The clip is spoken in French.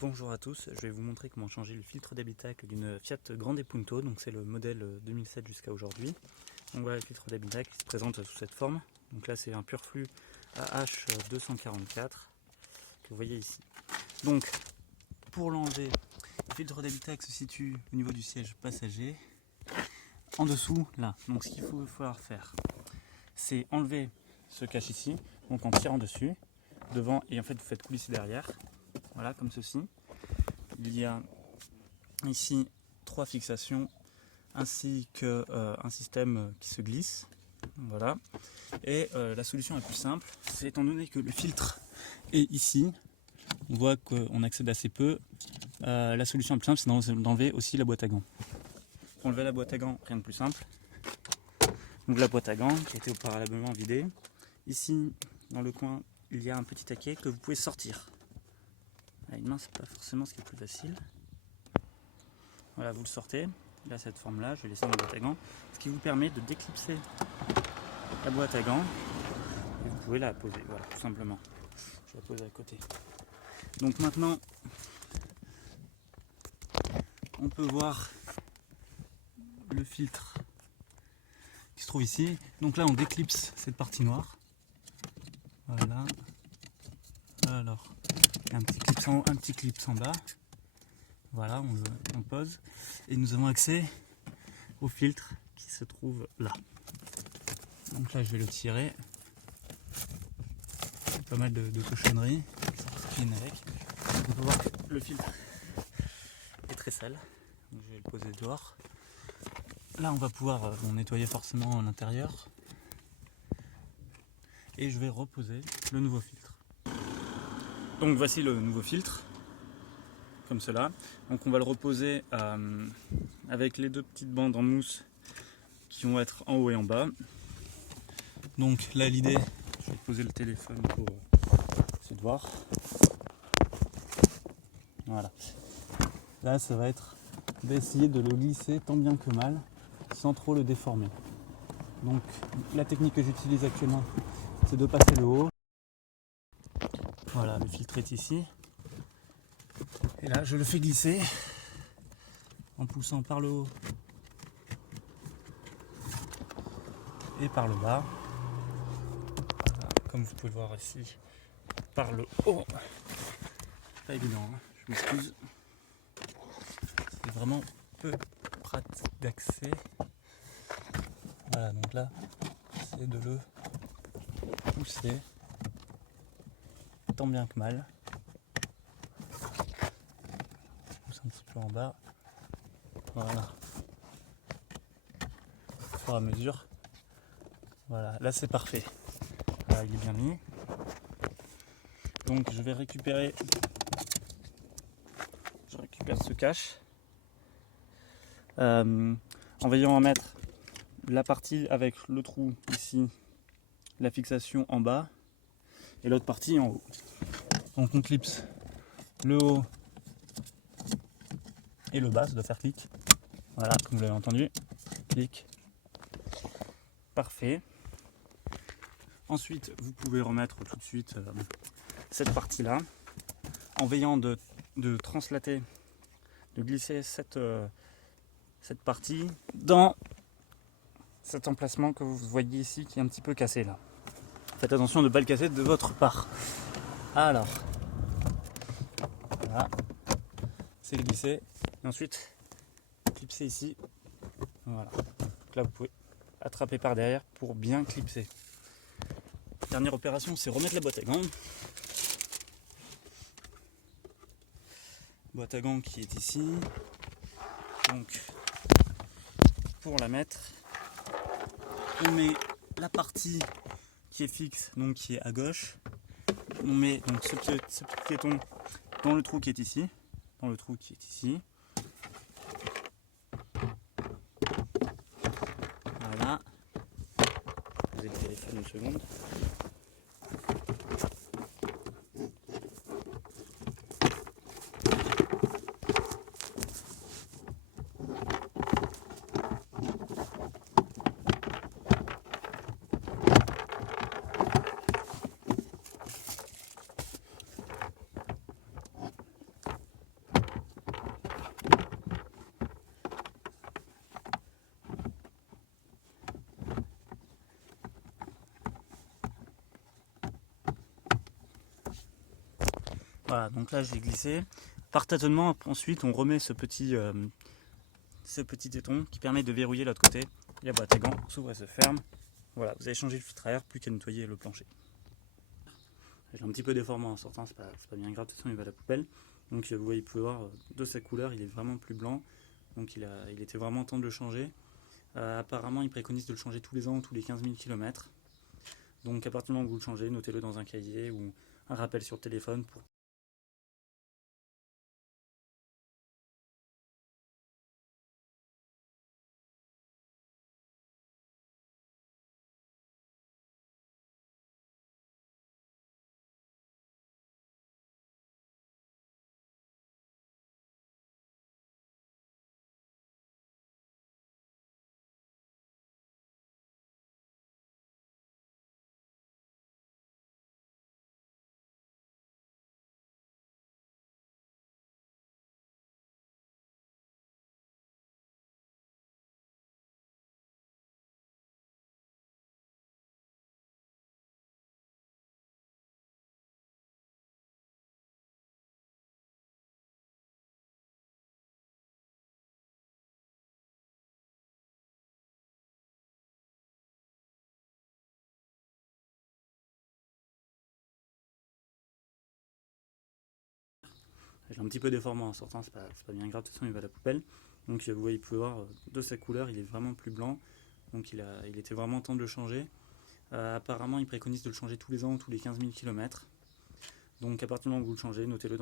Bonjour à tous, je vais vous montrer comment changer le filtre d'habitacle d'une Fiat Grande Punto, donc c'est le modèle 2007 jusqu'à aujourd'hui. Donc voilà le filtre d'habitacle qui se présente sous cette forme. Donc là c'est un pur flux AH244 que vous voyez ici. Donc pour l'enlever, le filtre d'habitacle se situe au niveau du siège passager, en dessous là. Donc ce qu'il faut falloir faire, c'est enlever ce cache ici, donc en tirant dessus, devant, et en fait vous faites coulisser derrière. Voilà, comme ceci. Il y a ici 3 fixations ainsi qu'un système qui se glisse. Voilà. Et la solution la plus simple, c'est étant donné que le filtre est ici, on voit qu'on accède assez peu. La solution la plus simple, c'est d'enlever aussi la boîte à gants. Pour enlever la boîte à gants, rien de plus simple. Donc la boîte à gants qui a été préalablement vidée. Ici, dans le coin, il y a un petit taquet que vous pouvez sortir. À une main, c'est pas forcément ce qui est plus facile. Voilà, vous le sortez. Il a cette forme-là, je vais laisser dans la boîte à gants. Ce qui vous permet de déclipser la boîte à gants. Et vous pouvez la poser, voilà, tout simplement. Je vais la poser à côté. Donc maintenant, on peut voir le filtre qui se trouve ici. Donc là, on déclipse cette partie noire. Voilà. Alors, il y a un petit clip en bas. Voilà, on pose. Et nous avons accès au filtre qui se trouve là. Donc là, je vais le tirer. C'est pas mal de cochonneries qui viennent avec. On peut voir que le filtre est très sale. Donc je vais le poser dehors. Là, on va pouvoir nettoyer forcément l'intérieur. Et je vais reposer le nouveau filtre. Donc voici le nouveau filtre. Comme cela. Donc on va le reposer avec les deux petites bandes en mousse qui vont être en haut et en bas. Donc là l'idée, je vais poser le téléphone pour essayer de voir. Voilà. Là ça va être d'essayer de le glisser tant bien que mal sans trop le déformer. Donc la technique que j'utilise actuellement, c'est de passer le haut. Voilà, le filtre est ici. Et là, je le fais glisser en poussant par le haut et par le bas. Voilà, comme vous pouvez le voir ici, par le haut. Pas évident, hein, je m'excuse. C'est vraiment peu pratique d'accès. Voilà, donc là, c'est de le pousser tant bien que mal. Un petit peu en bas, voilà, au fur et à mesure, voilà, là c'est parfait, voilà, il est bien mis. Donc je récupère ce cache en veillant à mettre la partie avec le trou ici, la fixation en bas et l'autre partie en haut. Donc on clipse le haut et le bas, ça doit faire clic. Voilà, comme vous l'avez entendu, clic. Parfait. Ensuite, vous pouvez remettre tout de suite cette partie-là, en veillant de translater, de glisser cette partie dans cet emplacement que vous voyez ici, qui est un petit peu cassé là. Faites attention de ne pas le casser de votre part. Alors, voilà, c'est glissé. Et ensuite, clipser ici. Voilà. Donc là, vous pouvez attraper par derrière pour bien clipser. Dernière opération, c'est remettre la boîte à gants. Boîte à gants qui est ici. Donc, pour la mettre, on met la partie qui est fixe, donc qui est à gauche. On met donc ce petit piéton dans le trou qui est ici. Voilà. Posez le téléphone une seconde. Voilà, donc là j'ai glissé. Par tâtonnement, ensuite on remet ce petit téton qui permet de verrouiller l'autre côté. Et la boîte à gants s'ouvre et se ferme. Voilà, vous avez changé le filtre à air, plus qu'à nettoyer le plancher. J'ai un petit peu déformé en sortant, c'est pas bien grave, de toute façon il va à la poubelle. Donc vous voyez, vous pouvez voir de sa couleur, il est vraiment plus blanc. Donc il était vraiment temps de le changer. Apparemment, il préconise de le changer tous les ans, tous les 15 000 km. Donc à partir du moment où vous le changez, notez-le dans un cahier ou un rappel sur le téléphone pour j'ai un petit peu déformé en sortant, c'est pas bien grave, de toute façon il va à la poubelle. Donc vous voyez, vous pouvez voir de sa couleur, il est vraiment plus blanc. Donc il était vraiment temps de le changer. Apparemment, il préconise de le changer tous les ans, tous les 15 000 km. Donc à partir du moment où vous le changez, notez-le dans